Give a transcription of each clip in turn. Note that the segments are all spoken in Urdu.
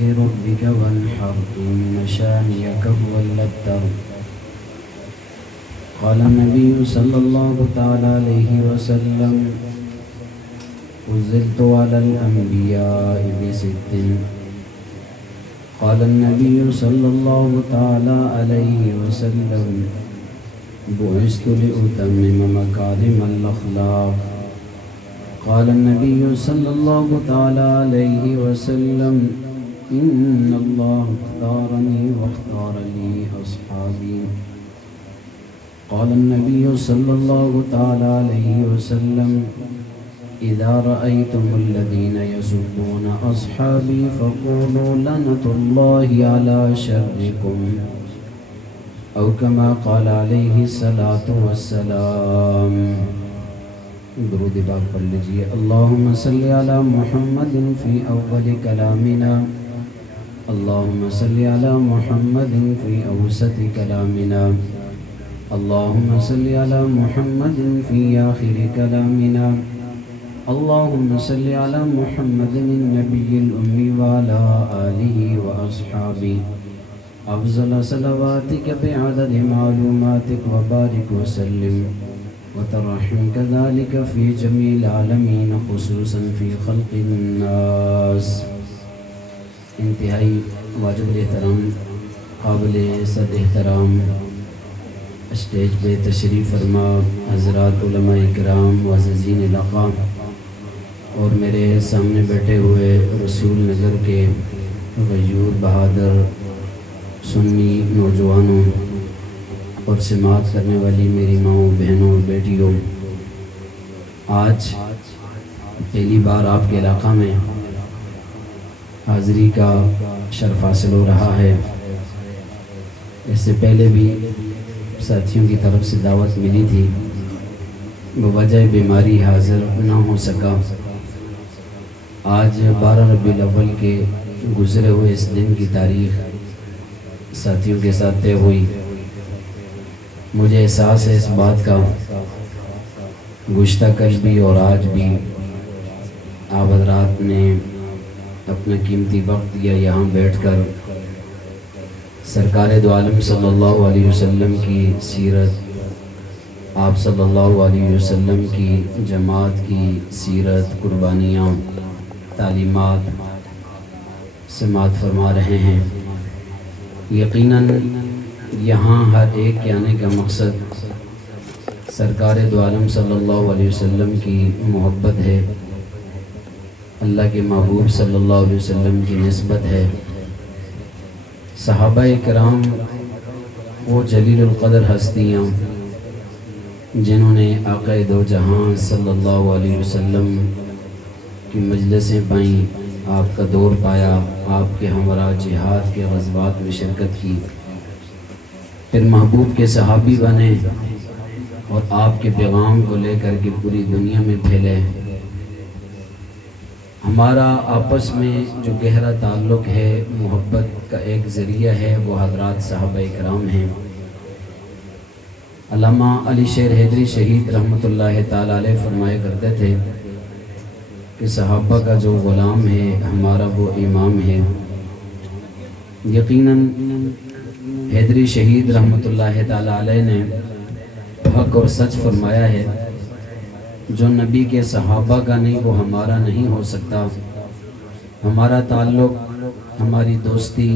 لربك وانحر إن شانئك هو الأبتر. قال النبي صلى الله تعالى عليه وسلم: فضلت على الأنبياء بست. قال النبي صلى الله تعالى عليه وسلم: بعثت لأتمم مكارم الأخلاق. قال النبي صلى الله تعالى عليه وسلم: إن الله اختارني واختار لي أصحابي. قال النبي صلى الله تعالى عليه وسلم: إذا رأيتم الذين يسبون أصحابي فقولوا لعنة الله على شركم، أو كما قال عليه الصلاة والسلام. درود پاک پڑھ لیجیے. اللہم صلی علی محمد فی اول کلامنا، اللہم صلی علی محمد فی اوسط کلامنا، اللہم صلی علی محمد فی آخر کلامنا، اللہم صلی علی محمد النبی الامی وعلی آلہ واصحابہ افضل صلواتک بعدد معلوماتک وبارک وسلم وترحم كذلك في جميع العالمين خصوصا في خلق الناس. انتہائی واجب الاحترام، قابل صد احترام اسٹیج پہ تشریف فرما حضرات علماء اکرام معززین علاقہ اور میرے سامنے بیٹھے ہوئے رسول نگر کے غیور بہادر سنی نوجوانوں اور سماعت کرنے والی میری ماؤں، بہنوں اور بیٹیوں، آج پہلی بار آپ کے علاقہ میں حاضری کا شرف حاصل ہو رہا ہے. اس سے پہلے بھی ساتھیوں کی طرف سے دعوت ملی تھی، بوجہ بیماری حاضر نہ ہو سکا. آج 12 ربیع الاول کے گزرے ہوئے اس دن کی تاریخ ساتھیوں کے ساتھ طے ہوئی. مجھے احساس ہے اس بات کا، گزشتہ کل بھی اور آج بھی آپ حضرات نے اپنا قیمتی وقت دیا یہاں بیٹھ کر سرکار دو عالم صلی اللہ علیہ وسلم کی سیرت، آپ صلی اللہ علیہ وسلم کی جماعت کی سیرت، قربانیاں، تعلیمات سماعت فرما رہے ہیں. یقیناً یہاں ہر ایک کے آنے کا مقصد سرکار دو عالم صلی اللہ علیہ وسلم کی محبت ہے، اللہ کے محبوب صلی اللہ علیہ وسلم کی نسبت ہے. صحابہ کرام وہ جلیل القدر ہستیاں جنہوں نے آقا دو جہاں صلی اللہ علیہ وسلم کی مجلسیں پائیں، آپ کا دور پایا، آپ کے ہمراہ جہاد کے غزوات میں شرکت کی، پھر محبوب کے صحابی بنے اور آپ کے پیغام کو لے کر کے پوری دنیا میں پھیلے. ہمارا آپس میں جو گہرا تعلق ہے، محبت کا ایک ذریعہ ہے، وہ حضرات صحابہ کرام ہیں. علامہ علی شیر حیدری شہید رحمۃ اللہ تعالی علیہ فرمایا کرتے تھے کہ صحابہ کا جو غلام ہے ہمارا وہ امام ہے. یقیناً حیدری شہید رحمۃ اللہ تعالی علیہ نے حق اور سچ فرمایا ہے. جو نبی کے صحابہ کا نہیں وہ ہمارا نہیں ہو سکتا. ہمارا تعلق، ہماری دوستی،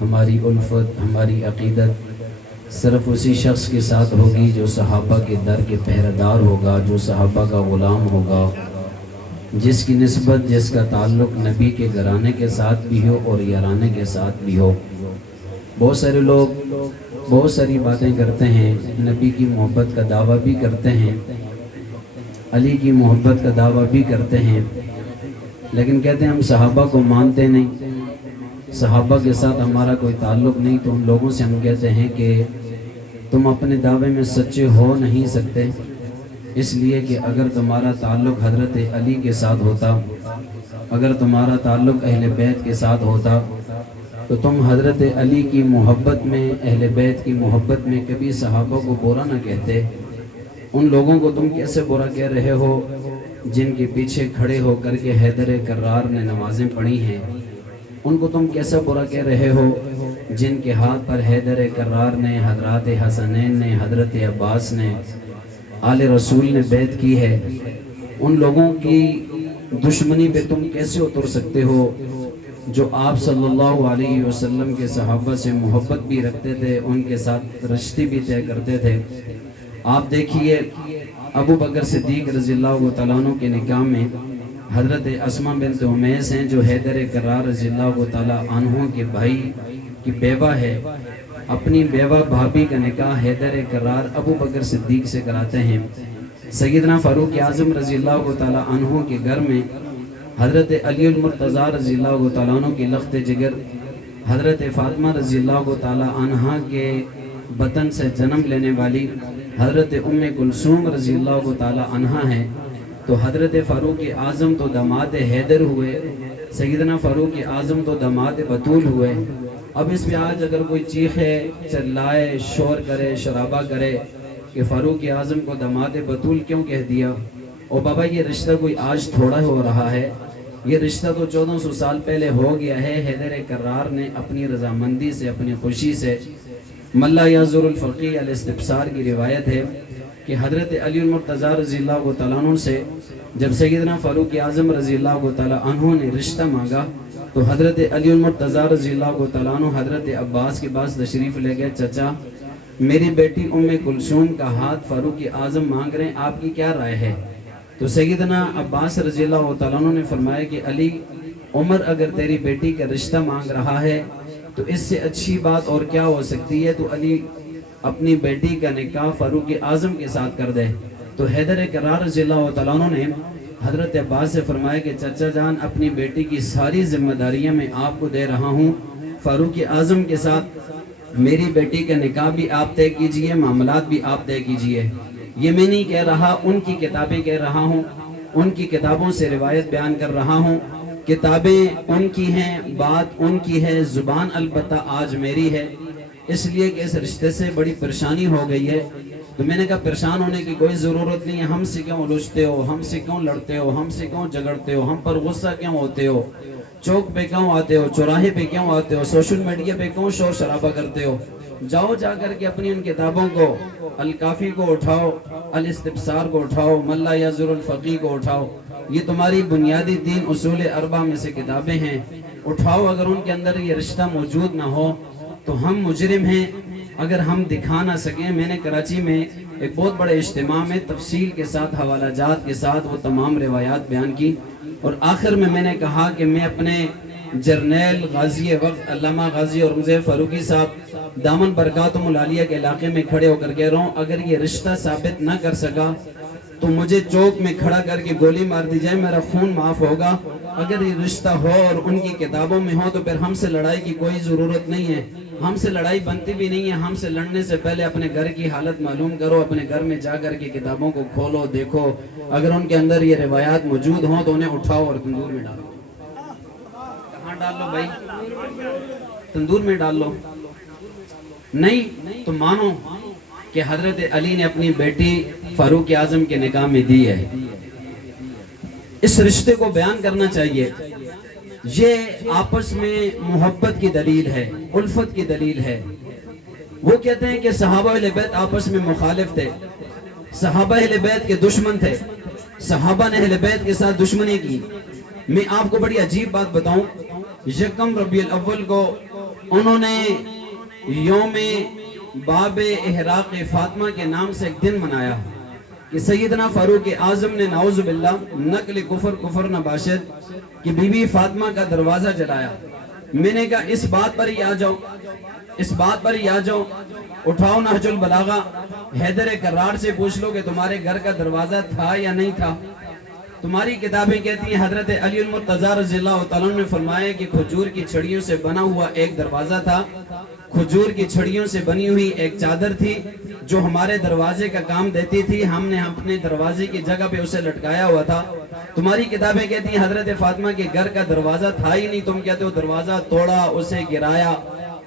ہماری الفت، ہماری عقیدت صرف اسی شخص کے ساتھ ہوگی جو صحابہ کے در کے پہرہ دار ہوگا، جو صحابہ کا غلام ہوگا، جس کی نسبت، جس کا تعلق نبی کے گھرانے کے ساتھ بھی ہو اور یارانے کے ساتھ بھی ہو. بہت سارے لوگ بہت ساری باتیں کرتے ہیں، نبی کی محبت کا دعویٰ بھی کرتے ہیں، علی کی محبت کا دعویٰ بھی کرتے ہیں، لیکن کہتے ہیں ہم صحابہ کو مانتے نہیں، صحابہ کے ساتھ ہمارا کوئی تعلق نہیں. تو ان لوگوں سے ہم کہتے ہیں کہ تم اپنے دعوے میں سچے ہو نہیں سکتے، اس لیے کہ اگر تمہارا تعلق حضرت علی کے ساتھ ہوتا، اگر تمہارا تعلق اہل بیت کے ساتھ ہوتا تو تم حضرت علی کی محبت میں، اہل بیت کی محبت میں کبھی صحابہ کو برا نہ کہتے. ان لوگوں کو تم کیسے برا کہہ رہے ہو جن کے پیچھے کھڑے ہو کر کے حیدر کرار نے نمازیں پڑھی ہیں، ان کو تم کیسا برا کہہ رہے ہو جن کے ہاتھ پر حیدر کرار نے، حضرات حسنین نے، حضرت عباس نے، آل رسول نے بیعت کی ہے؟ ان لوگوں کی دشمنی پہ تم کیسے اتر سکتے ہو جو آپ صلی اللہ علیہ وسلم کے صحابہ سے محبت بھی رکھتے تھے، ان کے ساتھ رشتے بھی طے کرتے تھے؟ آپ دیکھیے ابو بکر صدیق رضی اللہ تعالیٰ عنہ کے نکاح میں حضرت اسماء بنت امیس ہیں جو حیدر کرار رضی اللہ تعالیٰ عنہ کے بھائی کی بیوہ ہے، اپنی بیوہ بھابی کا نکاح حیدر کرار ابو بکر صدیق سے کراتے ہیں۔ سیدنا فاروق اعظم رضی اللہ تعالیٰ عنہ کے گھر میں حضرت علی المرتضیٰ رضی اللہ تعالیٰ عنہ کی لخت جگر حضرت فاطمہ رضی اللہ تعالیٰ عنہ کے بطن سے جنم لینے والی حضرت ام کلثوم رضی اللہ تعالیٰ عنہ ہیں، تو حضرت فاروق اعظم تو داماد حیدر ہوئے، سیدنا فاروق اعظم تو داماد بطول ہوئے۔ اب اس پہ آج اگر کوئی چیخے، چلائے، شور کرے، شرابہ کرے کہ فاروق اعظم کو داماد بطول کیوں کہہ دیا، اور بابا یہ رشتہ کوئی آج تھوڑا ہو رہا ہے، یہ رشتہ تو 1400 سال پہلے ہو گیا ہے۔ حیدر کرار نے اپنی رضامندی سے، اپنی خوشی سے، ملا یزور الفقی الاستبصار کی روایت ہے کہ حضرت علی المرتضیٰ رضی اللہ تعالیٰ عنہ سے جب سیدنا فاروق اعظم رضی اللہ تعالیٰ عنہ نے رشتہ مانگا تو حضرت علی المرتضیٰ رضی اللہ تعالیٰ عنہ حضرت عباس کے پاس تشریف لے گئے، چچا میری بیٹی ام کلثوم کا ہاتھ فاروق اعظم مانگ رہے ہیں، آپ کی کیا رائے ہے؟ تو سیدنا عباس رضی اللہ تعالیٰ عنہ نے فرمایا کہ علی، عمر اگر تیری بیٹی کا رشتہ مانگ رہا ہے تو اس سے اچھی بات اور کیا ہو سکتی ہے، تو علی اپنی بیٹی کا نکاح فاروق اعظم کے ساتھ کر دے۔ تو حیدر کرار رضی اللہ تعالیٰ عنہ نے حضرت عباس سے فرمایا کہ چچا جان، اپنی بیٹی کی ساری ذمہ داریاں میں آپ کو دے رہا ہوں، فاروق اعظم کے ساتھ میری بیٹی کا نکاح بھی آپ طے کیجئے، معاملات بھی آپ طے کیجئے۔ یہ میں نہیں کہہ رہا، ان کی کتابیں کہہ رہا ہوں، ان کی کتابوں سے روایت بیان کر رہا ہوں، کتابیں ان کی ہیں، بات ان کی ہے، زبان البتہ آج میری ہے، اس لیے کہ اس رشتے سے بڑی پریشانی ہو گئی ہے۔ تو میں نے کہا پریشان ہونے کی کوئی ضرورت نہیں ہے، ہم سے کیوں الجھتے ہو، ہم سے کیوں لڑتے ہو، ہم سے کیوں جھگڑتے ہو، ہم پر غصہ کیوں ہوتے ہو، چوک پہ کیوں آتے ہو، چوراہے پہ کیوں آتے ہو، سوشل میڈیا پہ کیوں شور شرابہ کرتے ہو؟ جاؤ جا کر کے اپنی ان کتابوں کو، الکافی کو اٹھاؤ، الاستبصار کو اٹھاؤ، ملا یزور الفقی کو اٹھاؤ، یہ تمہاری بنیادی دین اصول اربع میں سے کتابیں ہیں، اٹھاؤ۔ اگر ان کے اندر یہ رشتہ موجود نہ ہو تو ہم مجرم ہیں، اگر ہم دکھا نہ سکیں۔ میں نے کراچی میں ایک بہت بڑے اجتماع میں تفصیل کے ساتھ، حوالہ جات کے ساتھ وہ تمام روایات بیان کی، اور آخر میں نے کہا کہ میں اپنے جرنیل غازی وقت علامہ غازی اورنگزیب فاروقی صاحب دامن برکاتہم العالیہ کے علاقے میں کھڑے ہو کر کہہ رہا ہوں، اگر یہ رشتہ ثابت نہ کر سکا تو مجھے چوک میں کھڑا کر کے گولی مار دی جائے، میرا خون معاف ہوگا۔ اگر یہ رشتہ ہو اور ان کی کتابوں میں ہو تو پھر ہم سے لڑائی کی کوئی ضرورت نہیں ہے، ہم سے لڑائی بنتی بھی نہیں ہے۔ ہم سے لڑنے سے پہلے اپنے گھر کی حالت معلوم کرو، اپنے گھر میں جا کر کے کتابوں کو کھولو، دیکھو، اگر ان کے اندر یہ روایات موجود ہوں تو انہیں اٹھاؤ اور تندور میں ڈالو۔ کہاں ڈال لو بھائی؟ تندور میں ڈال لو۔ نہیں تو مانو کہ حضرت علی نے اپنی بیٹی فاروق اعظم کے نکاح میں دی ہے۔ اس رشتے کو بیان کرنا چاہیے، یہ آپس میں محبت کی دلیل ہے، الفت کی دلیل ہے۔ وہ کہتے ہیں کہ صحابہ اہل بیت آپس میں مخالف تھے، صحابہ اہل بیت کے دشمن تھے، صحابہ نے اہل بیت کے ساتھ دشمنی کی۔ میں آپ کو بڑی عجیب بات بتاؤں، یکم ربیع الاول کو انہوں نے یوم باب احراق فاطمہ کے نام سے ایک دن منایا کہ سیدنا فاروق اعظم نے نعوذ باللہ نقل کفر نباشد کہ بی بی فاطمہ کا دروازہ جلایا۔ میں نے کہا اس بات پر ہی آ جاؤ، اس بات پر ہی آ جاؤ، اٹھاؤ نہج البلاغہ، حیدر کرار سے پوچھ لو کہ تمہارے گھر کا دروازہ تھا یا نہیں تھا۔ تمہاری کتابیں کہتی ہیں حضرت علی المرتضیٰ رضی اللہ تعالیٰ نے فرمایا کہ کھجور کی چھڑیوں سے بنا ہوا ایک دروازہ تھا، کھجور کی چھڑیوں سے بنی ہوئی ایک چادر تھی جو ہمارے دروازے کا کام دیتی تھی، ہم نے اپنے دروازے کی جگہ پہ اسے لٹکایا ہوا تھا۔ تمہاری کتابیں کہتی ہیں حضرت فاطمہ کے گھر کا دروازہ تھا ہی نہیں، تم کہتے ہو دروازہ توڑا، اسے گرایا،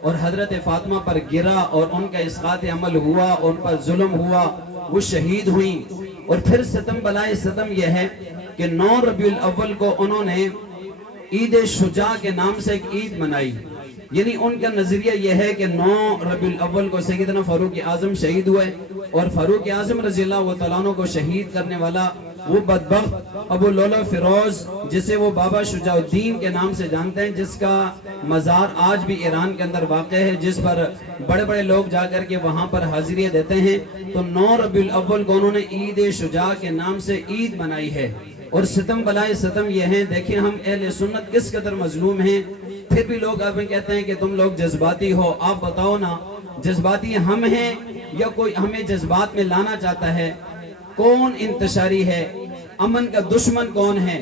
اور حضرت فاطمہ پر گرا اور ان کا اسقاط عمل ہوا، ان پر ظلم ہوا، وہ شہید ہوئیں۔ اور پھر ستم بلائے ستم یہ ہے کہ 9 ربیع الاول کو انہوں نے عید شجاع کے نام سے ایک عید منائی. یعنی ان کا نظریہ یہ ہے کہ 9 ربیع الاول کو سیدنا فاروق اعظم شہید ہوئے، اور فاروق اعظم رضی اللہ تعالیٰ عنہ کو شہید کرنے والا وہ بدبخت ابو لولا فیروز، جسے وہ بابا شجاع الدین کے نام سے جانتے ہیں، جس کا مزار آج بھی ایران کے اندر واقع ہے، جس پر بڑے بڑے لوگ جا کر کے وہاں پر حاضری دیتے ہیں. تو 9 ربیع الاول کو انہوں نے عید شجاع کے نام سے عید منائی ہے. اور ستم بلائے ستم یہ ہیں، دیکھیں ہم اہل سنت کس قدر مظلوم ہیں، پھر بھی لوگ ہمیں کہتے ہیں کہ تم لوگ جذباتی ہو. آپ بتاؤ نا، جذباتی ہم ہیں یا کوئی ہمیں جذبات میں لانا چاہتا ہے؟ کون انتشاری ہے؟ امن کا دشمن کون ہے؟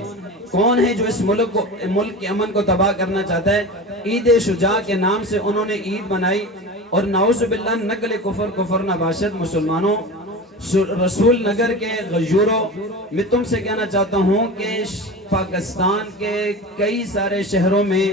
کون ہے جو اس ملک کے امن کو تباہ کرنا چاہتا ہے؟ عید شجاع کے نام سے انہوں نے عید بنائی. اور نعوذ باللہ نقل کفر نباشد مسلمانوں، رسول نگر کے غیوروں، میں تم سے کہنا چاہتا ہوں کہ پاکستان کے کئی سارے شہروں میں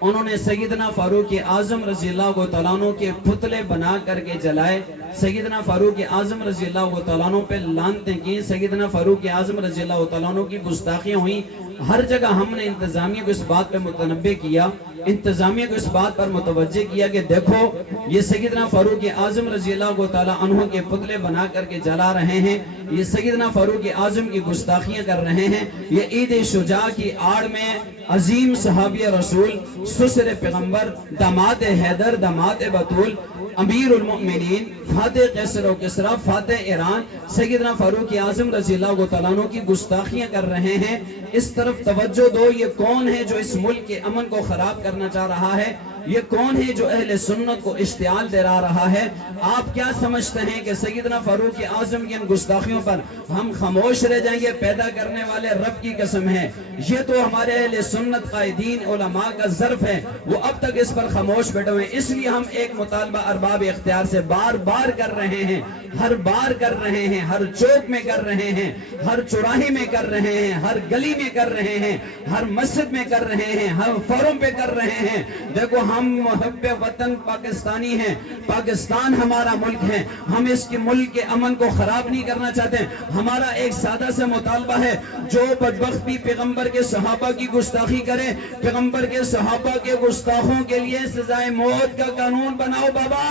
انہوں نے سیدنا فاروق اعظم رضی اللہ تعالیٰ عنہ کے پتلے بنا کر کے جلائے. سیدنا فاروق اعظم رضی اللہ تعالیٰ عنہ پہ لعنتیں کی، سیدنا فاروق اعظم رضی اللہ تعالیٰ عنہ کی گستاخیاں ہوئیں. ہر جگہ ہم نے انتظامیہ کو اس بات پہ متنبع کیا، انتظامیہ کو اس بات پر متوجہ کیا کہ دیکھو یہ سیدنا فاروق اعظم رضی اللہ تعالیٰ عنہ کے پتلے بنا کر کے جلا رہے ہیں، یہ سیدنا فاروق اعظم کی گستاخیاں کر رہے ہیں. یہ عید شجاع کی آڑ میں عظیم صحابی رسول، سسر پیغمبر، داماد حیدر، داماد بطول، امیر المؤمنین، فاتح قیصر و کسریٰ، فاتح ایران، سیدنا فاروق اعظم رضی اللہ تعالیٰ عنہ کی گستاخیاں کر رہے ہیں. اس طرف توجہ دو، یہ کون ہے جو اس ملک کے امن کو خراب کرنا چاہ رہا ہے؟ یہ کون ہے جو اہل سنت کو اشتعال دے رہا ہے؟ آپ کیا سمجھتے ہیں کہ سیدنا فاروق اعظم کی ان گستاخیوں پر ہم خاموش رہ جائیں گے؟ پیدا کرنے والے رب کی قسم ہے، یہ تو ہمارے اہل سنت قائدین علماء کا ظرف ہے، وہ اب تک اس پر خاموش بیٹھے ہوئے ہیں. اس لیے ہم ایک مطالبہ ارباب اختیار سے بار بار کر رہے ہیں، ہر بار کر رہے ہیں، ہر چوک میں کر رہے ہیں، ہر چوراہے میں کر رہے ہیں، ہر گلی میں کر رہے ہیں، ہر مسجد میں کر رہے ہیں، ہر فورم پہ کر رہے ہیں. دیکھو ہم محب وطن پاکستانی ہیں، پاکستان ہمارا ملک ہے، ہم اس کے ملک کے امن کو خراب نہیں کرنا چاہتے. ہمارا ایک سادہ سے مطالبہ ہے، جو بدبخت بھی پیغمبر کے صحابہ کی گستاخی کرے، پیغمبر کے صحابہ کے گستاخوں کے لیے سزائے موت کا قانون بناؤ. بابا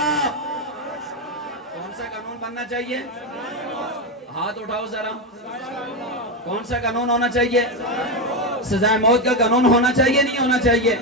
کون سا قانون بننا چاہیے؟ ہاتھ اٹھاؤ ذرا. کون سا قانون ہونا چاہیے؟ سزائے موت کا قانون ہونا چاہیے نہیں ہونا چاہیے؟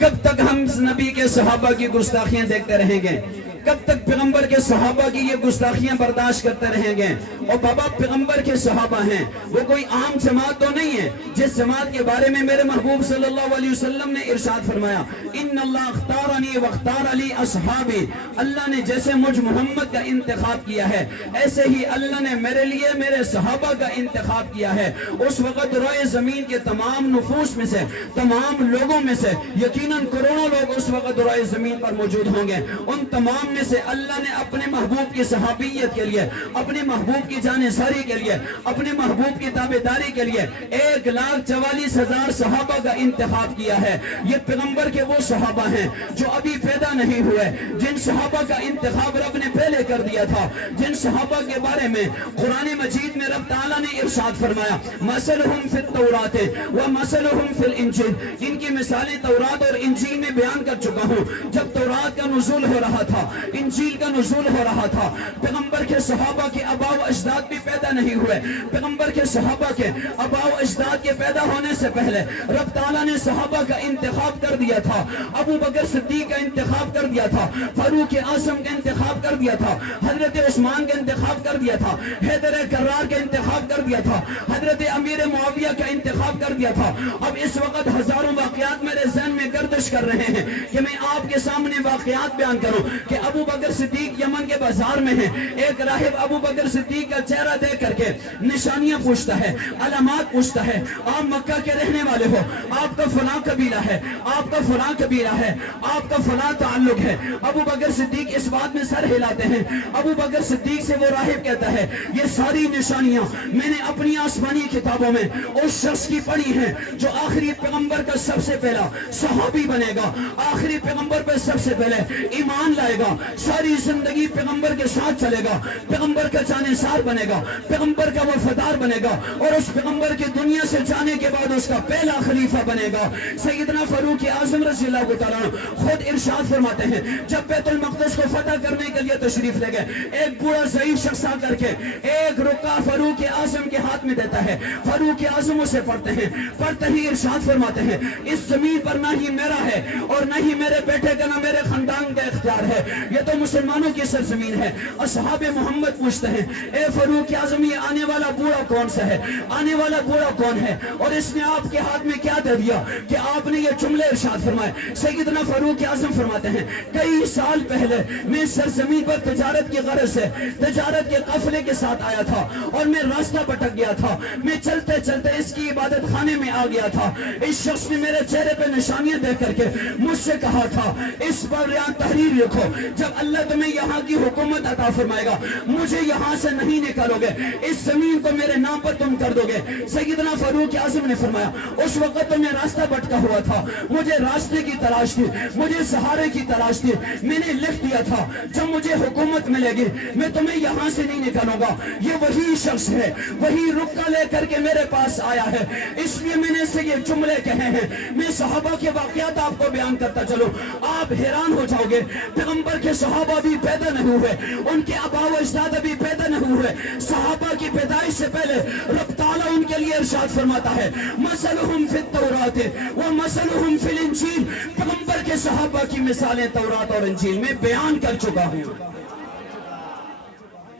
کب تک ہم نبی کے صحابہ کی گستاخیاں دیکھتے رہیں گے؟ کب تک پیغمبر کے صحابہ کی یہ گستاخیاں برداشت کرتے رہیں گے؟ اور بابا پیغمبر کے صحابہ ہیں، وہ کوئی عام جماعت تو نہیں ہے جس جماعت کے بارے میں میرے محبوب صلی اللہ علیہ وسلم نے ارشاد فرمایا، ان اللہ اختارنی واختار علی اصحابی، اللہ نے جیسے مجھ محمد کا انتخاب کیا ہے ایسے ہی اللہ نے میرے لیے میرے صحابہ کا انتخاب کیا ہے. اس وقت روئے زمین کے تمام نفوس میں سے، تمام لوگوں میں سے یقیناً کروڑوں لوگ اس وقت روئے زمین پر موجود ہوں گے. ان تمام میں سے اللہ نے اپنے محبوب کی صحابیت کے لیے، اپنے محبوب کی جانثاری کے لیے، اپنے محبوب کی تابعداری کے لیے 1,44,000 صحابہ کا انتخاب کیا ہے. یہ پیغمبر کے وہ صحابہ ہیں جو ابھی پیدا نہیں ہوئے، جن صحابہ کا انتخاب رب نے پہلے کر دیا تھا، جن صحابہ کے بارے میں قرآن مجید میں رب تعالیٰ نے ارشاد فرمایا، مثلہم فی التوراۃ ومثلہم فی الانجیل، ان کی مثالیں تورات اور انجیل میں بیان کر چکا ہوں. جب تورات کا نزول ہو رہا تھا، انجیل کا نزول ہو رہا تھا، پیغمبر کے صحابہ کے آباء و اجداد بھی پیدا نہیں ہوئے. پیغمبر کے صحابہ کے آباء و اجداد کے پیدا ہونے سے پہلے رب تعالیٰ نے صحابہ کا انتخاب کر دیا تھا. ابو بکر صدیق کا انتخاب کر دیا تھا، فاروق اعظم کا انتخاب کر دیا تھا، حضرت عثمان کا انتخاب کر دیا تھا، حیدر کرار کا انتخاب کر دیا تھا، حضرت امیر معاویہ کا انتخاب کر دیا تھا. اب اس وقت ہزاروں واقعات میرے ذہن میں گردش کر رہے ہیں کہ میں آپ کے سامنے واقعات بیان کروں کہ ابو بکر صدیق یمن کے بازار میں ہیں. ایک راہب ابو بکر صدیق کا چہرہ دیکھ کر کے نشانیاں پوچھتا ہے، علامات پوچھتا ہے. آپ مکہ کے رہنے والے ہو، آپ کا فلاں قبیلہ ہے، آپ کا فلاں قبیلہ ہے، آپ کا فلاں تعلق ہے. ابو بکر صدیق اس بات میں سر ہلاتے ہیں. ابو بکر صدیق سے وہ راہب کہتا ہے، یہ ساری نشانیاں میں نے اپنی آسمانی کتابوں میں اس شخص کی پڑھی ہیں جو آخری پیغمبر کا سب سے پہلا صحابی بنے گا، آخری پیغمبر پہ سب سے پہلے ایمان لائے گا، ساری زندگی پیغمبر کے ساتھ چلے گا، پیغمبر کا جانثار بنے گا، پیغمبر کا وفادار بنے گا، اور اس پیغمبر کی دنیا سے جانے کے بعد اس کا پہلا خلیفہ بنے گا۔ سیدنا فاروق اعظم رضی اللہ تعالیٰ عنہ خود ارشاد فرماتے ہیں، جب بیت المقدس کو فتح کرنے کے لیے تشریف لے گئے، ایک بوڑھا ضعیف شخص آ کر کے ایک رکعہ فاروق اعظم کے ہاتھ میں دیتا ہے۔ فاروق اعظم اسے پڑھتے ہیں، پڑھتے ہی ارشاد فرماتے ہیں، اس زمین پر نہ ہی میرا ہے اور نہ ہی میرے بیٹے کا، نہ میرے خاندان کا اختیار ہے، یہ تو مسلمانوں کی سرزمین ہے۔ اصحاب محمد پوچھتے ہیں، اے فاروق اعظم، یہ آنے والا بوڑھا کون سا ہے؟ آنے والا بوڑھا کون ہے؟ اور اس نے آپ کے ہاتھ میں کیا دے دیا کہ آپ نے یہ جملے ارشاد فرمائے؟ سیدنا فاروق اعظم فرماتے ہیں، کئی سال پہلے میں سرزمین پر تجارت کی غرض سے، تجارت کے قافلے کے ساتھ آیا تھا، اور میں راستہ بھٹک گیا تھا، میں چلتے چلتے اس کی عبادت خانے میں آ گیا تھا۔ اس شخص نے میرے چہرے پہ نشانیاں دیکھ کر کے مجھ سے کہا تھا، اس پر یہاں تحریر لکھو، جب اللہ تمہیں یہاں کی حکومت عطا فرمائے گا مجھے یہاں سے نہیں نکالو گے، اس زمین کو میرے نام پر تم کر دو گے۔ سیدنا فاروق اعظم نے فرمایا، اس وقت تو میں راستہ بھٹکا ہوا تھا، مجھے راستے کی تلاش تھی، مجھے سہارے کی تلاش تھی، میں نے لکھ دیا تھا جب مجھے حکومت ملے گی میں تمہیں یہاں سے نہیں نکالوں گا۔ یہ وہی شخص ہے، وہی رکا لے کر کے میرے پاس آیا ہے، اس لیے میں نے اسے یہ جملے کہے ہیں۔ میں صحابہ کے واقعات آپ کو بیان کرتا چلوں، آپ حیران ہو جاؤ گے، پیغمبر کے صحابہ بھی پیدا نہیں ہوئے، ان کے آبا و اجداد بھی پیدا نہیں ہوئے، صحابہ کی پیدائش سے پہلے رب تعالیٰ ان کے لیے ارشاد فرماتا ہے، مثلہم فی التوراۃ ومثلہم فی الانجیل، پیغمبر کے صحابہ کی مثالیں تورات اور انجیل میں بیان کر چکا ہوں۔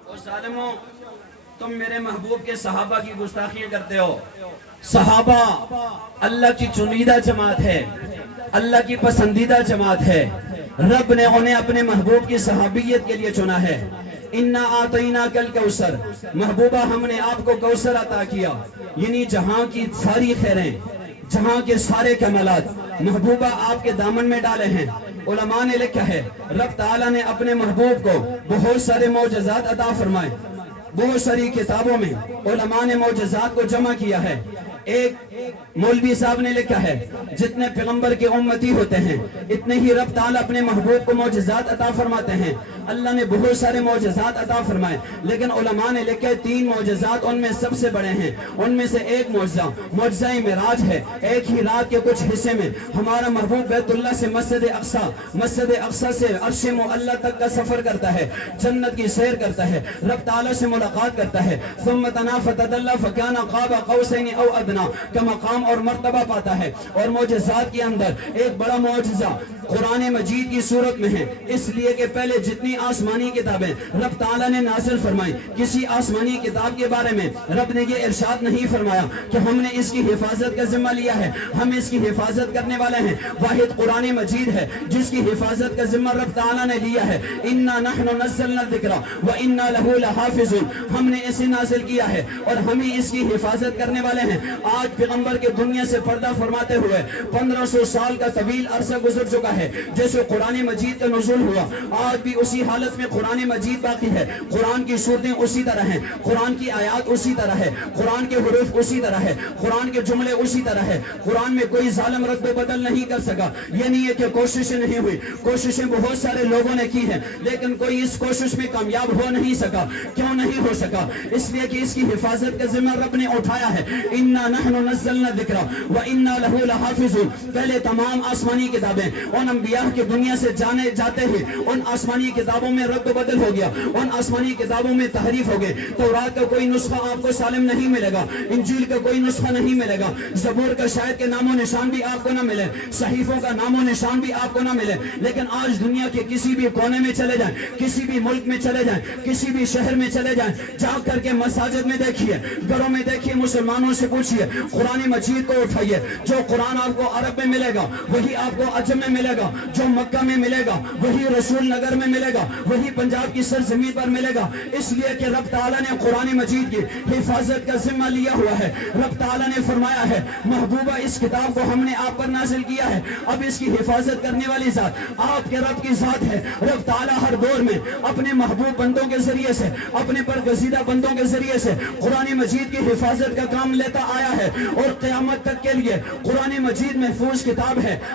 اور ظالموں، تم میرے محبوب کے صحابہ کی گستاخیاں کرتے ہو۔ صحابہ اللہ کی چنیدہ جماعت ہے، اللہ کی پسندیدہ جماعت ہے، رب نے انہیں اپنے محبوب کی صحابیت کے لیے چنا ہے۔ اِنَّا آتَيْنَاكَ الْكَوْثَرَ، محبوبہ ہم نے آپ کو کوثر عطا کیا، یعنی جہاں کی ساری خیریں، جہاں کے سارے کمالات محبوبہ آپ کے دامن میں ڈالے ہیں۔ علماء نے لکھا ہے، رب تعالیٰ نے اپنے محبوب کو بہت سارے معجزات عطا فرمائے، بہت ساری کتابوں میں علماء نے معجزات کو جمع کیا ہے۔ ایک مولوی صاحب نے لکھا ہے، جتنے پیغمبر کے امتی ہوتے ہیں اتنے ہی رب تعالیٰ اپنے محبوب کو معجزات عطا فرماتے ہیں۔ اللہ نے بہت سارے معجزات عطا فرمائے، لیکن علماء نے لکھا ہے 3 معجزات ان میں سب سے بڑے ہیں۔ ان میں سے ایک معجزہ معجزہ معراج ہے۔ ایک ہی رات کے کچھ حصے میں ہمارا محبوب بیت اللہ سے مسجد اقصیٰ، مسجد اقصیٰ سے عرش معلیٰ تک کا سفر کرتا ہے، جنت کی سیر کرتا ہے، رب تعالیٰ سے ملاقات کرتا ہے۔ ثم تنا فتدلی فکان قاب قوسین او ادنی کا مقام اور مرتبہ پاتا ہے۔ اور معجزات کے اندر ایک بڑا معجزہ قرآن مجید کی صورت میں ہے، اس لیے کہ پہلے جتنی آسمانی کتابیں رب تعالیٰ نے نازل فرمائی، کسی آسمانی کتاب کے بارے میں رب نے یہ ارشاد نہیں فرمایا کہ ہم نے اس کی حفاظت کا ذمہ لیا ہے، ہم اس کی حفاظت کرنے والے ہیں۔ واحد قرآن مجید ہے جس کی حفاظت کا ذمہ رب تعالیٰ نے لیا ہے۔ اِنَّا نَحْنُ نَزَّلْنَا الذِّكْرَ وَإِنَّا لَهُ لَحَافِظُونَ، ہم نے اسے نازل کیا ہے اور ہم ہی اس کی حفاظت کرنے والے ہیں۔ آج پیغمبر کے دنیا سے پردہ فرماتے ہوئے 1500 سال کا طویل عرصہ گزر چکا ہے۔ جیسے قرآن مجید کا نزول ہوا، آج بھی اسی حالت میں قرآن مجید باقی ہے۔ قرآن کی صورتیں اسی طرح ہیں، قرآن کی آیات اسی طرح ہے، قرآن کے حروف اسی طرح ہے، قرآن کے جملے اسی طرح ہے۔ قرآن میں کوئی ظالم رد و بدل نہیں کر سکا۔ یہ نہیں ہے کہ کوششیں نہیں ہوئی، کوششیں بہت سارے لوگوں نے کی ہیں، لیکن کوئی اس کوشش میں کامیاب ہو نہیں سکا۔ کیوں نہیں ہو سکا؟ اس لیے کہ اس کی حفاظت کا ذمہ رب نے اٹھایا ہے۔ اِنَّا نَحْنُ نَزَّلْنَا الذِّكْرَ وَإِنَّا لَهُ لَحَافِظُونَ۔ پہلے تمام آسمانی کتابیں ان انبیاء کی دنیا سے جانے جاتے ہیں، ان آسمانی کتابوں میں رد و بدل ہو گیا، ان آسمانی کتابوں میں تحریف ہو گئے۔ تورات کا کوئی نسخہ آپ کو سالم نہیں ملے گا، انجیل کا کوئی نسخہ نہیں ملے گا، زبور کا شاید کے نام و نشان بھی آپ کو نہ ملے، صحیفوں کا نام و نشان بھی آپ کو نہ ملے۔ لیکن آج دنیا کے کسی بھی کونے میں چلے جائیں، کسی بھی ملک میں چلے جائیں، کسی بھی شہر میں چلے جائیں، جا کر کے مساجد میں دیکھیے، گھروں میں دیکھیے، مسلمانوں سے پوچھیے، قرآن مجید کو اٹھائیے۔ جو قرآن آپ کو عرب میں ملے گا وہی آپ کو عجم میں ملے گا، جو مکہ میں ملے گا وہی رسول نگر میں ملے گا، وہی پنجاب کی سرزمین پر ملے گا۔ اس لیے کہ رب تعالیٰ نے قرآن مجید کی حفاظت کا ذمہ لیا ہوا ہے۔ رب تعالیٰ نے فرمایا ہے، محبوبہ اس کتاب کو ہم نے آپ پر نازل کیا ہے، اب اس کی حفاظت کرنے والی ذات آپ کے رب کی ذات ہے۔ رب تعالیٰ ہر دور میں اپنے محبوب بندوں کے ذریعے سے، اپنے برگزیدہ بندوں کے ذریعے سے قرآن مجید کی حفاظت کا کام لیتا آیا ہے، اور قیامت تک کے لیے قرآن مجید محفوظ کتاب ہے۔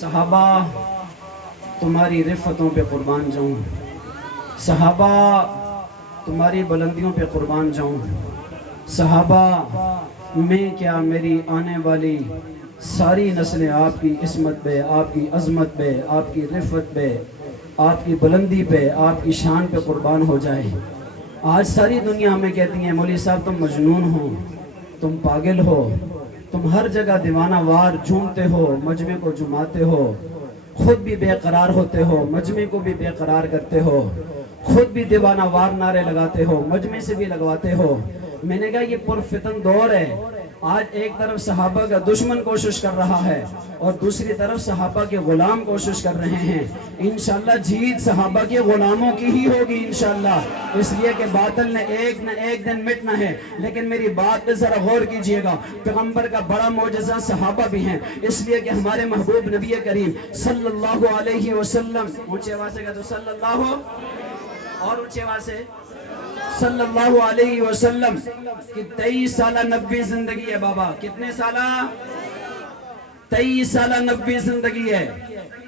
صحابہ تمہاری رفتوں پہ قربان جاؤں، صحابہ تمہاری بلندیوں پہ قربان جاؤں، صحابہ میں کیا میری آنے والی ساری نسلیں آپ کی عصمت پہ، آپ کی عظمت پہ، آپ کی رفت پہ، آپ کی بلندی پہ، آپ کی شان پہ قربان ہو جائے۔ آج ساری دنیا ہمیں کہتی ہیں مولوی صاحب تم مجنون ہو، تم پاگل ہو، تم ہر جگہ دیوانہ وار جھومتے ہو، مجمع کو جماتے ہو، خود بھی بے قرار ہوتے ہو، مجمع کو بھی بے قرار کرتے ہو، خود بھی دیوانہ وار نعرے لگاتے ہو، مجمع سے بھی لگواتے ہو۔ میں نے کہا یہ پرفتن دور ہے۔ آج ایک طرف صحابہ کا دشمن کوشش کر رہا ہے اور دوسری طرف صحابہ کے غلام کوشش کر رہے ہیں۔ انشاءاللہ جیت صحابہ کے غلاموں کی ہی ہوگی انشاءاللہ، اس لیے کہ باطل نے ایک نہ ایک دن مٹنا ہے۔ لیکن میری بات پہ ذرا غور کیجئے گا، پیغمبر کا بڑا معجزہ صحابہ بھی ہیں، اس لیے کہ ہمارے محبوب نبی کریم صلی اللہ علیہ وسلم، اونچے آواز سے کہا تو صلی اللہ، اور اونچے آواز سے صلی اللہ علیہ وسلم کی 23 سالہ نبوی زندگی ہے۔ بابا کتنے سالہ؟ 23 سالہ نبوی زندگی ہے۔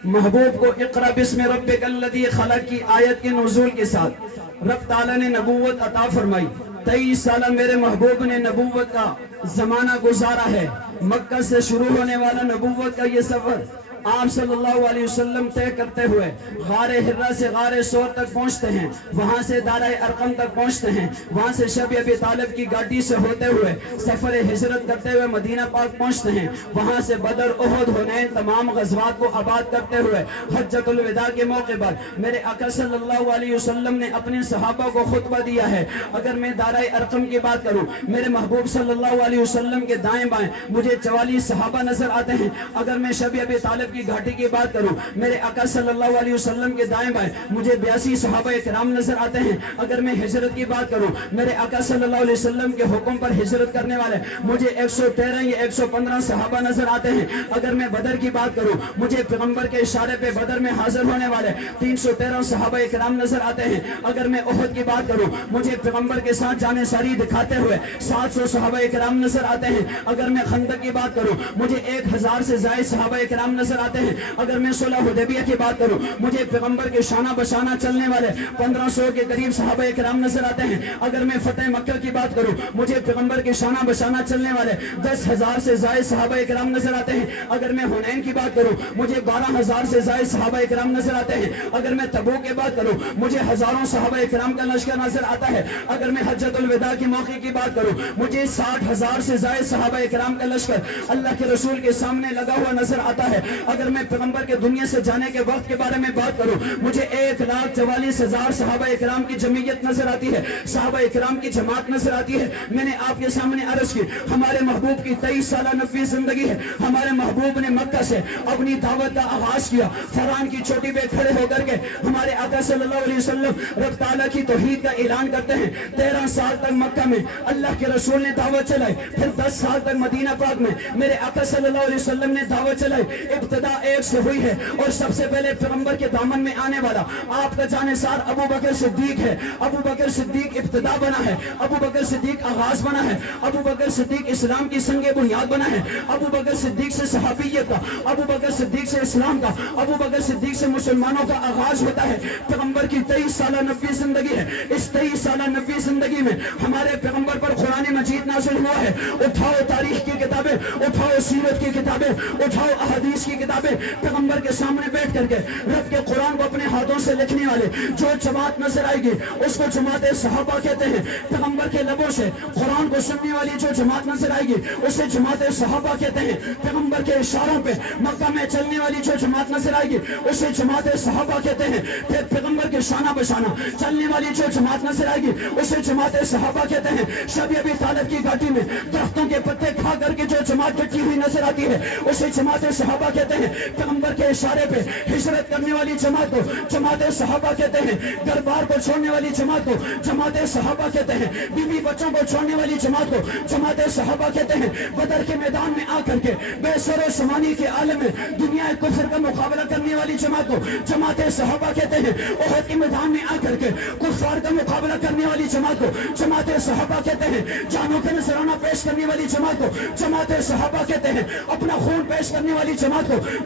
محبوب کو اقرا بسم ربک الذی خلق کی آیت کے نزول کے ساتھ رب تعالیٰ نے نبوت عطا فرمائی۔ 23 سالہ میرے محبوب نے نبوت کا زمانہ گزارا ہے۔ مکہ سے شروع ہونے والا نبوت کا یہ سفر آپ صلی اللہ علیہ وسلم طے کرتے ہوئے غار حرا سے غار سور تک پہنچتے ہیں، وہاں سے دارہ ارقم تک پہنچتے ہیں، وہاں سے شب ابی طالب کی گاڑی سے ہوتے ہوئے سفر ہجرت کرتے ہوئے مدینہ پاک پہنچتے ہیں، وہاں سے بدر، احد، حنین تمام غزوات کو آباد کرتے ہوئے حجۃ الوداع کے موقع پر میرے آقا صلی اللہ علیہ وسلم نے اپنے صحابہ کو خطبہ دیا ہے۔ اگر میں دارہ ارقم کی بات کروں، میرے محبوب صلی اللہ علیہ وسلم کے دائیں بائیں مجھے 44 صحابہ نظر آتے ہیں۔ اگر میں شب ابی طالب کی گھاٹی کی بات کروں، میرے آقا صلی اللہ علیہ وسلم کے دائیں بائیں مجھے 82 صحابہ کرام نظر آتے ہیں۔ اگر میں ہجرت کی بات کروں، میرے آقا صلی اللہ علیہ وسلم کے حکم پر ہجرت کرنے والے مجھے 113 یا 115 صحابہ نظر آتے ہیں۔ اگر میں بدر کی بات کروں، مجھے پیغمبر کے اشارے پہ بدر میں حاضر ہونے والے 313 صحابہ کرام نظر آتے ہیں۔ اگر میں احد کی بات کروں، مجھے پیغمبر کے ساتھ جانے ساری دکھاتے ہوئے 700 صحابہ کرام نظر آتے ہیں۔ اگر میں خندق کی بات کروں، مجھے 1000 سے زائد صحابہ کرام نظر آتے ہیں۔ اگر میں صلح حدیبیہ کی بات کروں، مجھے پیغمبر کے شانہ بشانہ چلنے والے 1500 کے قریب صحابہ کرام نظر آتے ہیں۔ اگر میں فتح مکہ کی بات کروں، مجھے پیغمبر کے شانہ بشانہ چلنے والے 10,000 سے زائد صحابہ کرام نظر آتے ہیں۔ اگر میں حنین کی بات کروں، مجھے 12,000 سے زائد صحابہ کرام نظر آتے ہیں۔ اگر میں تبوک کی بات کروں، مجھے ہزاروں صحابہ کرام کا لشکر نظر آتا ہے۔ اگر میں حجۃ الوداع کے موقع کی بات کروں، مجھے 60,000 سے زائد صحابہ کرام کا لشکر اللہ کے رسول کے سامنے لگا ہوا نظر آتا ہے۔ اگر میں پیغمبر کے دنیا سے جانے کے وقت کے بارے میں بات کروں، مجھے 1,44,000 صحابہ اکرام کی جمعیت نظر آتی ہے، صحابہ اکرام کی جماعت نظر آتی ہے۔ میں نے آپ کے سامنے عرض کی ہمارے محبوب کی 23 سالہ نبوی زندگی ہے۔ ہمارے محبوب نے مکہ سے اپنی دعوت کا آغاز کیا، فران کی چوٹی پہ کھڑے ہو کر کے ہمارے آقا صلی اللہ علیہ وسلم رب تعالیٰ کی توحید کا اعلان کرتے ہیں۔ 13 سال تک مکہ میں اللہ کے رسول نے دعوت چلائی، پھر 10 سال تک مدینہ پاک میں میرے آقا صلی اللہ علیہ وسلم نے دعوت چلائی۔ ابتدا ایک سے ہوئی ہے اور سب سے پہلے پیغمبر کے دامن میں آنے والا آپ کا جانثار ابو بکر صدیق ہے۔ ابو بکر صدیق ابتدا بنا ہے، ابو بکر صدیق آغاز بنا ہے، ابو بکر صدیق اسلام کی سنگ بنیاد بنا ہے۔ ابو بکر صدیق سے صحابیت کا، ابو بکر صدیق سے اسلام کا، ابو بکر صدیق سے مسلمانوں کا آغاز ہوتا ہے۔ پیغمبر کی 23 سالہ نبوی زندگی ہے۔ اس 23 سالہ نبوی زندگی میں ہمارے پیغمبر پر قرآن مجید نازل ہوا ہے۔ اٹھاؤ تاریخ کی کتابیں، اٹھاؤ سیرت کی کتابیں، اٹھاؤ احادیث کی کتابیں، پیغمبر کے سامنے بیٹھ کر کے رب کے قرآن کو اپنے ہاتھوں سے لکھنے والے جو جماعت نظر آئے گی اس کو جماعت صحابہ کہتے ہیں۔ پیغمبر کے لبوں سے قرآن کو سننے والی جو جماعت نظر آئے گی اسے جماعت صحابہ کہتے ہیں۔ پیغمبر کے اشاروں پہ مکہ میں چلنے والی جو جماعت نظر آئے گی اسے جماعت صحابہ کہتے ہیں۔ پھر پیغمبر کے شانہ بشانہ چلنے والی جو جماعت نظر آئے گی اسے جماعت صحابہ کہتے ہیں۔ شب ابی طالب کی گھاٹی میں درختوں کے پتے کھا کر کے جو جماعت کٹی ہوئی نظر آتی ہے اسے جماعت صحابہ کہتے ہیں۔ پیغمبر کے اشارے پہ ہجرت کرنے والی جماعت کو جماعت صحابہ کہتے ہیں۔ گھر بار کو چھوڑنے والی جماعت کو جماعت صحابہ کہتے ہیں۔ بیوی بچوں کو چھوڑنے والی جماعت کو جماعت صحابہ کہتے ہیں۔ بدر کے میدان میں آ کر کے بے سر و سمانی کے عالم میں دنیا کفر کا مقابلہ کرنے والی جماعت کو جماعت صحابہ کہتے ہیں۔ احد کے میدان میں آ کر کے کفار کا مقابلہ کرنے والی جماعت کو جماعت صحابہ کہتے ہیں۔ جانوں کا نذرانہ پیش کرنے والی جماعت کو جماعت صحابہ کہتے ہیں۔ اپنا خون پیش کرنے والی جماعت کو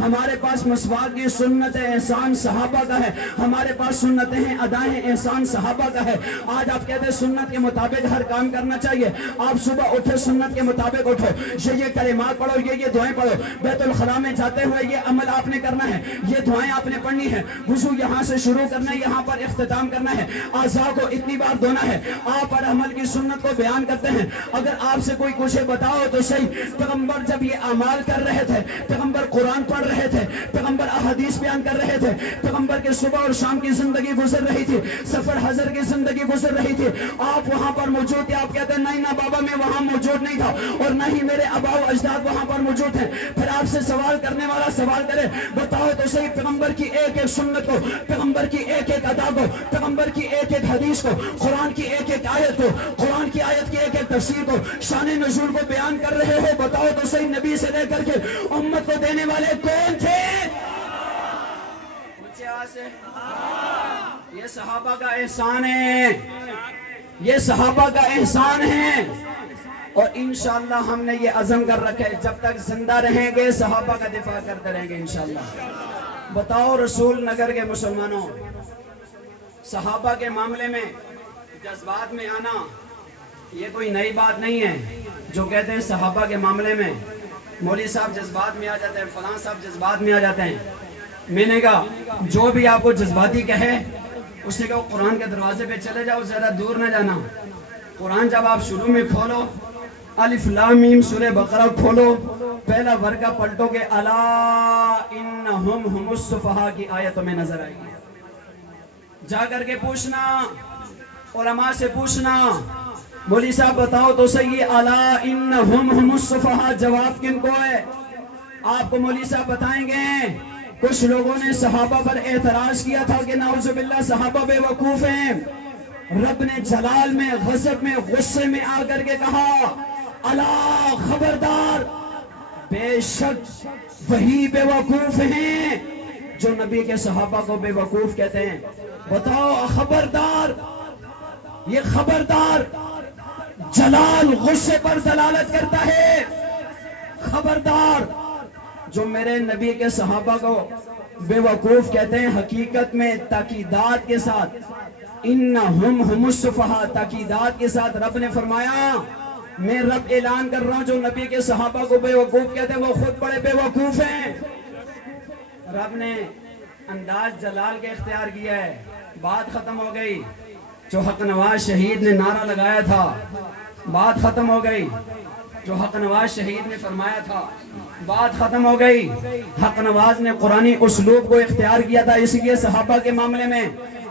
ہمارے پاس مسواک کی سنت ہے, احسان صحابہ کا ہے. ہمارے پاس سنتیں ہیں, ادائیں, احسان صحابہ کا ہے. آج آپ کہتے ہیں سنت کے مطابق ہر کام کرنا چاہیے. آپ صبح اٹھے سنت کے مطابق اٹھو, یہ کلمات پڑھو, یہ دعائیں پڑھو. بیت الخلاء میں جاتے ہوئے یہ عمل آپ نے کرنا ہے, یہ دعائیں آپ نے پڑھنی ہے. وضو یہاں سے شروع کرنا ہے, یہاں پر اختتام کرنا ہے. اعضاء کو اتنی بار دھونا ہے. آپ ہر عمل کی سنت کو بیان کرتے ہیں. اگر آپ سے کوئی کچھ بتاؤ تو صحیح, پیغمبر جب یہ اعمال کر رہے تھے, پیغمبر قرآن پڑھ رہے تھے, پیغمبر احادیث بیان کر رہے تھے, پیغمبر کے صبح اور شام کی زندگی گزر رہی تھی, سفر حضر کی زندگی گزر رہی تھی. آپ وہاں پر موجود تھے. آپ کہتے ہیں نہیں نہ بابا میں وہاں موجود نہیں تھا, اور نہ ہی میرے آباء و اجداد وہاں پر موجود ہیں. پھر آپ سے سوال کرنے والا سوال کرے, بتاؤ تو صحیح پیغمبر کی ایک ایک سنت کو, پیغمبر کی ایک ایک ادا کو, پیغمبر کی ایک ایک حدیث کو, قرآن کی ایک ایک آیت کو, قرآن کی آیت کی ایک ایک تفسیر کو, شان نزول کو بیان کر رہے ہو. بتاؤ تو صحیح نبی سے لے کر کے امت کو دینے والے کون تھے؟ یہ صحابہ کا احسان ہے, یہ صحابہ کا احسان ہے. اور انشاءاللہ ہم نے یہ عزم کر رکھے, جب تک زندہ رہیں گے صحابہ کا دفاع کرتے رہیں گے انشاءاللہ. بتاؤ رسول نگر کے مسلمانوں, صحابہ کے معاملے میں جذبات میں آنا یہ کوئی نئی بات نہیں ہے. جو کہتے ہیں صحابہ کے معاملے میں مولوی صاحب جذبات میں آ جاتے ہیں, فلاں صاحب جذبات میں آ جاتے ہیں. میں نے کہا جو بھی آپ کو جذباتی کہے اس نے کہا قرآن کے دروازے پہ چلے جاؤ, زیادہ دور نہ جانا. قرآن جب آپ شروع میں کھولو, الف لام میم سورہ بقرہ کھولو, پہلا ورقہ پلٹو گے, الا انہم ہم السفہاء کی آیت میں نظر آئے گی. جا کر کے پوچھنا, علماء سے پوچھنا, مولوی صاحب بتاؤ تو صحیح الا انہم ہم السفہاء جواب کن کو ہے؟ آپ کو مولوی صاحب بتائیں گے. کچھ لوگوں نے صحابہ پر اعتراض کیا تھا کہ نعوذ باللہ صحابہ بے وقوف ہیں. رب نے جلال میں, غضب میں, غصے میں آ کر کے کہا الا خبردار, بے شک وہی بے وقوف ہیں جو نبی کے صحابہ کو بے وقوف کہتے ہیں. بتاؤ خبردار, یہ خبردار جلال غصے پر دلالت کرتا ہے. خبردار جو میرے نبی کے صحابہ کو بے وقوف کہتے ہیں, حقیقت میں تاکیدات کے ساتھ, انہم ہم السفہاء تاکیدات کے ساتھ رب نے فرمایا, میں رب اعلان کر رہا ہوں جو نبی کے صحابہ کو بے وقوف کہتے ہیں وہ خود بڑے بے وقوف ہیں. رب نے انداز جلال کے اختیار کیا ہے. بات ختم ہو گئی. جو حق نواز شہید نے نعرہ لگایا تھا بات ختم ہو گئی. جو حق نواز شہید نے فرمایا تھا بات ختم ہو گئی. حق نواز نے قرآنی اسلوب کو اختیار کیا تھا, اس لیے صحابہ کے معاملے میں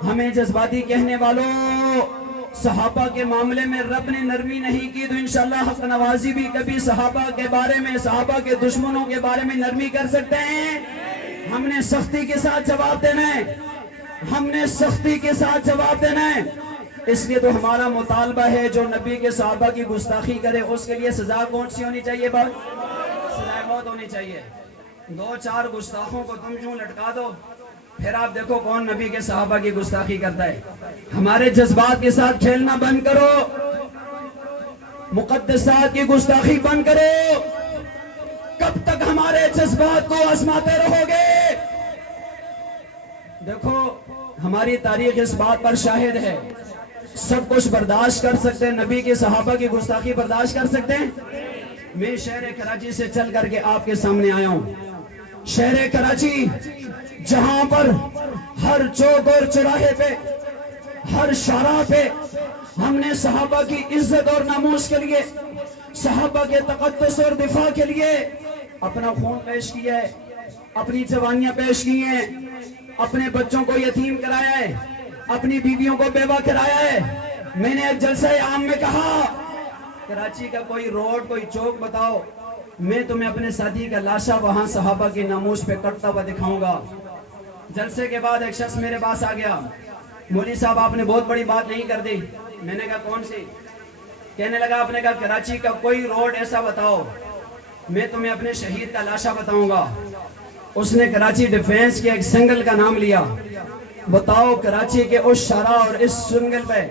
ہمیں جذباتی کہنے والوں, صحابہ کے معاملے میں رب نے نرمی نہیں کی تو انشاءاللہ حق نوازی بھی کبھی صحابہ کے بارے میں, صحابہ کے دشمنوں کے بارے میں نرمی کر سکتے ہیں. ہم نے سختی کے ساتھ جواب دینا ہے, ہم نے سختی کے ساتھ جواب دینا ہے. اس لیے تو ہمارا مطالبہ ہے جو نبی کے صحابہ کی گستاخی کرے اس کے لیے سزا کون سی ہونی چاہیے؟ بات سزائے موت ہونی چاہیے. 2-4 گستاخوں کو تم یوں لٹکا دو, پھر آپ دیکھو کون نبی کے صحابہ کی گستاخی کرتا ہے. ہمارے جذبات کے ساتھ کھیلنا بند کرو, مقدسات کی گستاخی بند کرو. کب تک ہمارے جذبات کو آزماتے رہو گے؟ دیکھو ہماری تاریخ اس بات پر شاہد ہے, سب کچھ برداشت کر سکتے ہیں, نبی کے صحابہ کی گستاخی برداشت کر سکتے ہیں؟ میں شہر کراچی سے چل کر کے آپ کے سامنے آیا ہوں. شہر کراچی جہاں پر ہر چوک اور چوراہے پہ, ہر شارع پہ ہم نے صحابہ کی عزت اور ناموس کے لیے, صحابہ کے تقدس اور دفاع کے لیے اپنا خون پیش کیا ہے, اپنی جوانیاں پیش کی ہیں, اپنے بچوں کو یتیم کرایا ہے, اپنی بیویوں کو بیوہ کرایا ہے. میں نے ایک جلسہ عام میں کہا کراچی کا کوئی روڈ, کوئی چوک بتاؤ, میں تمہیں اپنے ساتھی کا لاشا وہاں صحابہ کی ناموس پہ کٹتا ہوا دکھاؤں گا. جلسے کے بعد ایک شخص میرے پاس آ گیا, مولوی صاحب آپ نے بہت بڑی بات نہیں کر دی. میں نے کہا کون سی؟ کہنے لگا آپ نے کہا کراچی کا کوئی روڈ ایسا بتاؤ, میں تمہیں اپنے شہید کا لاشا بتاؤں گا. اس نے کراچی ڈیفینس کے ایک سنگل کا نام لیا. بتاؤ کراچی کے اس شارع اور اس سنگل پہ,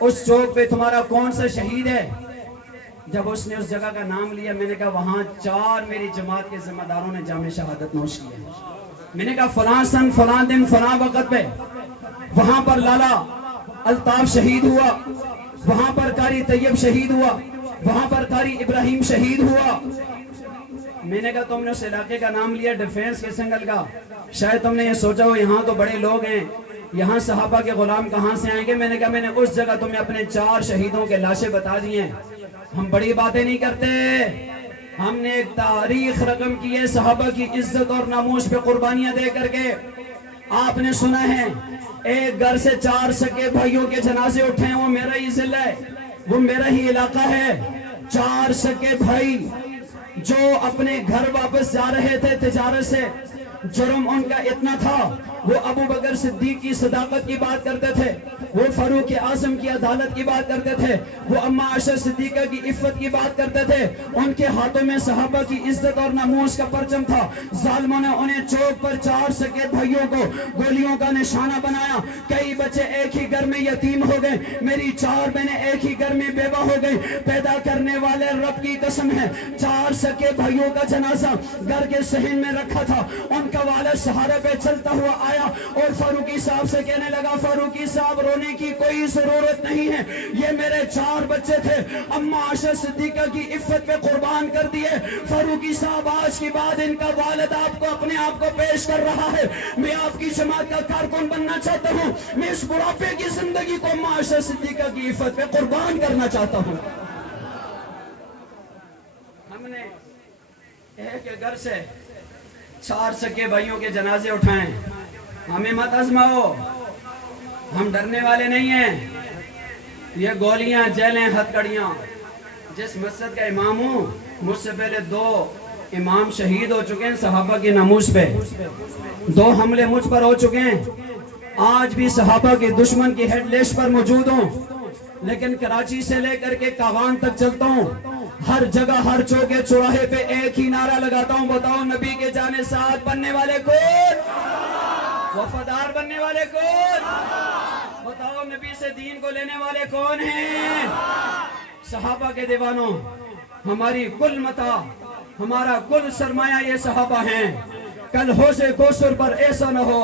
اس چوک پہ تمہارا کون سا شہید ہے؟ جب اس نے اس جگہ کا نام لیا میں نے کہا وہاں 4 میری جماعت کے ذمہ داروں نے جام شہادت نوش کی ہے. میں نے کہا فلاں سن فلاں دن فلاں وقت پہ وہاں پر لالا الطاف شہید ہوا, وہاں پر قاری طیب شہید ہوا, وہاں پر قاری ابراہیم شہید ہوا. میں نے کہا تم نے اس علاقے کا نام لیا ڈیفینس کے سنگل کا, شاید تم نے یہ سوچا ہو یہاں تو بڑے لوگ ہیں, یہاں صحابہ کے غلام کہاں سے آئیں گے. میں نے کہا میں نے اس جگہ تمہیں اپنے 4 شہیدوں کے لاشیں بتا دی ہیں. ہم بڑی باتیں نہیں کرتے, ہم نے ایک تاریخ رقم کی ہے صحابہ کی عزت اور ناموس پہ قربانیاں دے کر کے. آپ نے سنا ہے ایک گھر سے 4 سکے بھائیوں کے جنازے اٹھے ہیں, وہ میرا ہی ضلع ہے, وہ میرا ہی علاقہ ہے. 4 سکے بھائی جو اپنے گھر واپس جا رہے تھے تجارت سے, جرم ان کا اتنا تھا وہ ابو بکر صدیق کی صداقت کی بات کرتے تھے, وہ فاروق اعظم کی عدالت کی بات کرتے تھے, وہ اما عائشہ صدیقہ کی عفت کی بات کرتے تھے. ان کے ہاتھوں میں صحابہ کی عزت اور ناموس کا پرچم تھا. ظالموں نے انہیں چوک پر 4 سکے بھائیوں کو گولیوں کا نشانہ بنایا. کئی بچے ایک ہی گھر میں یتیم ہو گئے, میری 4 بہنیں ایک ہی گھر میں بیوہ ہو گئی. پیدا کرنے والے رب کی قسم ہے 4 سکے بھائیوں کا جنازہ گھر کے صحن میں رکھا تھا. ان کا والد سہارے پہ چلتا ہوا آیا اور فاروقی صاحب سے کہنے لگا فاروقی صاحب رونے کی کوئی ضرورت نہیں ہے, یہ میرے 4 بچے تھے, اما عائشہ صدیقہ کی عفت پہ قربان کر دیے. فاروقی صاحب آج کے بعد ان کا والد آپ کو اپنے آپ کو پیش کر رہا ہے, میں آپ کی جماعت کا کارکن بننا چاہتا ہوں, میں اس بڑھاپے کی زندگی کو اما عائشہ صدیقہ کی عفت پہ قربان کرنا چاہتا ہوں. ہم نے ایک گھر سے 4 سکے بھائیوں کے جنازے اٹھائیں. ہمیں مت آزماؤ, ہم ڈرنے والے نہیں ہیں. یہ گولیاں جیلیں ہتھکڑیاں, جس مسجد کا امام ہوں مجھ سے پہلے 2 امام شہید ہو چکے ہیں صحابہ کی ناموس پہ, 2 حملے مجھ پر ہو چکے ہیں. آج بھی صحابہ کے دشمن کی ہیڈ لیسٹ پر موجود ہوں, لیکن کراچی سے لے کر کے کاغان تک چلتا ہوں, ہر جگہ ہر چوکے چوراہے پہ ایک ہی نعرہ لگاتا ہوں, بتاؤ نبی کے جانے ساتھ بننے والے کون, وفادار بننے والے کون, بتاؤ نبی سے دین کو لینے والے کون ہیں. صحابہ کے دیوانوں, ہماری کل متاع, ہمارا کل سرمایہ یہ صحابہ ہیں. کل حوض کوثر پر ایسا نہ ہو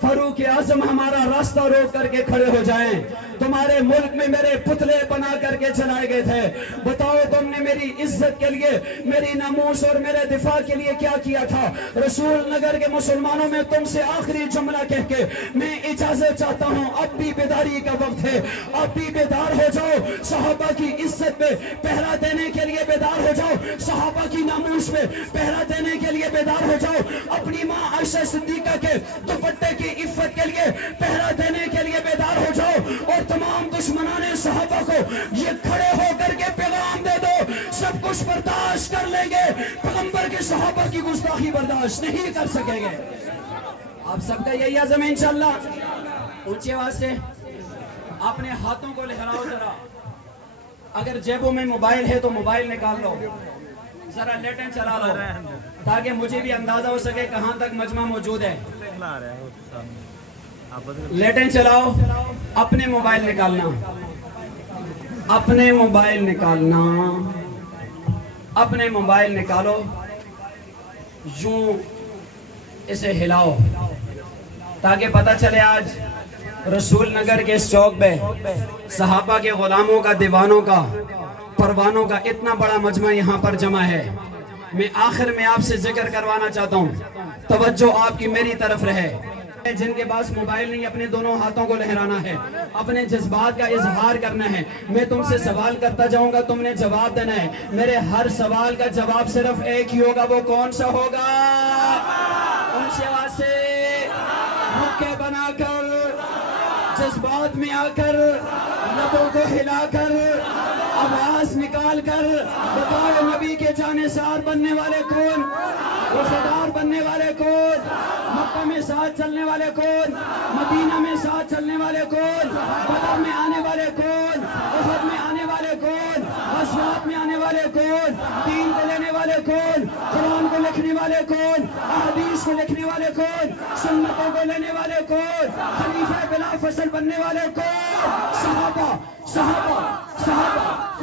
فاروق اعظم ہمارا راستہ روک کر کے کھڑے ہو جائیں. تمہارے ملک میں میرے پتلے بنا کر کے چلائے گئے تھے, بتاؤ تم نے میری عزت کے لیے, میری ناموس اور میرے دفاع کے لیے کیا کیا تھا. رسول نگر کے مسلمانوں میں تم سے آخری جملہ کہہ کے میں اجازت چاہتا ہوں, اب بھی بیداری کا وقت ہے, اب بھی بیدار ہو جاؤ. صحابہ کی عزت پہ پہرا دینے کے لیے بیدار ہو جاؤ, صحابہ کی ناموس پہ پہرا دینے کے لیے بیدار ہو جاؤ, اپنی ماں عائشہ صدیقہ کے دوپٹے کی عفت کے لیے پہرا دینے کے لیے بیدار ہو جاؤ, اور تمام دشمنان صحابہ کو یہ کھڑے ہو کر کے پیغام دے دو, سب کچھ برداشت کر لیں گے, پیغمبر کے صحابہ کی گستاخی برداشت نہیں کر سکیں گے. آپ سب کا یہی عزم ہے انشاءاللہ. اونچی آواز سے اپنے ہاتھوں کو لہراؤ ذرا, اگر جیبوں میں موبائل ہے تو موبائل نکال لو, ذرا لیٹن چلا لو تاکہ مجھے بھی اندازہ ہو سکے کہاں تک مجمع موجود ہے. لیٹن چلاؤ, اپنے موبائل نکالنا, اپنے موبائل نکالنا, اپنے موبائل نکالو, یوں اسے ہلاؤ تاکہ پتہ چلے آج رسول نگر کے اس چوک پہ صحابہ کے غلاموں کا, دیوانوں کا, پروانوں کا اتنا بڑا مجمع یہاں پر جمع ہے. میں آخر میں آپ سے ذکر کروانا چاہتا ہوں, توجہ آپ کی میری طرف رہے. جن کے پاس موبائل نہیں اپنے دونوں ہاتھوں کو لہرانا ہے, اپنے جذبات کا اظہار کرنا ہے. میں تم سے سوال کرتا جاؤں گا, تم نے جواب دینا ہے. میرے ہر سوال کا جواب صرف ایک ہی ہوگا, وہ کون سا ہوگا؟ ان سے آواز سے مکے بنا کر, جذبات میں آ کر, لبوں کو ہلا کر, آواز نکال کر بتاؤ نبی کے جانثار بننے والے کون, وفادار بننے والے کون, مکہ میں ساتھ چلنے والے کون, مدینہ میں ساتھ چلنے والے کون, بدر میں آنے والے کون, احد میں آنے والے کون, غزوات میں آنے والے کون, دین کو لینے والے کون, قرآن کو لکھنے والے کون, احادیث کو لکھنے والے کون, سنتوں کو لینے والے کون, خلیفہ بلا فصل بننے والے کون. صحابہ صحابہ صحابہ